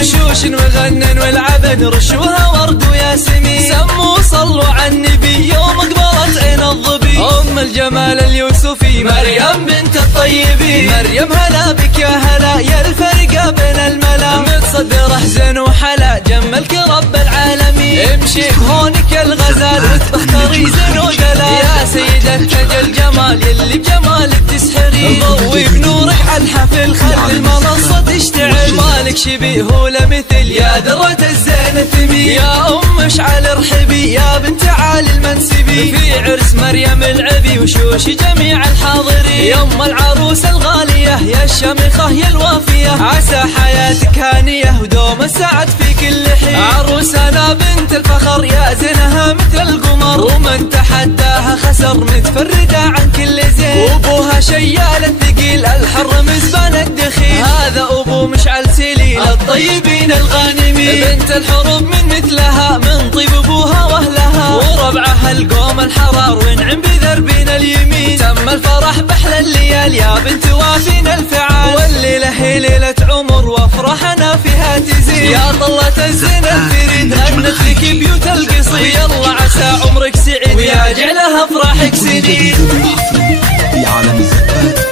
رشوش وغنن والعبد رشوها ورد وياسمين، سموا صلوا على النبي يوم قبلت عين الظبي. ام الجمال اليوسفي مريم بنت الطيبين، مريم هلا بك يا هلا يا الفرقة بين الملا، متصدر احزن وحلا جملك رب العالمين. امشي بهونك الغزال وتختاري زين ودلال، يا سيدة تاج الجمال يلي بجمالك تسحرين، ضوي بنورك على الحفل خلي المنصة تشتعل، مالك شبيه ولا مثل يا درة الزين الثمين. يا ام اشعل ارحبي يا بنت عالي المنسبي، في عرس مريم العبي وشوش جميع الحاضرين. يا ام العروس الغالية يا الشامخة يا الوافية، عسى حياتك هانية ودوم السعد في كل حين. عروسنا بنت الفخر يا زينها مثل القمر، ومن تحداها خسر متفردة عن كل زين، وابوها شيال الثقيل الحر مزبان الدخيل، هذا ابو مشعل سليل الطيبين الغانمين. بنت الحروب من مثلها من طيب ابوها واهلها، وربعها القوم الحرار وانعم بذربين اليمين. تم الفرح بحلى الليال يا بنت وافين الفعال، والليلة هي ليلة عمر وافراحنا فيها تزيد. يا طلة الزين الفريد غنت لك بيوت القصيد، يلا عسى عمرك سعيد ويا جعلها افراحك سديد. في عالم الزفات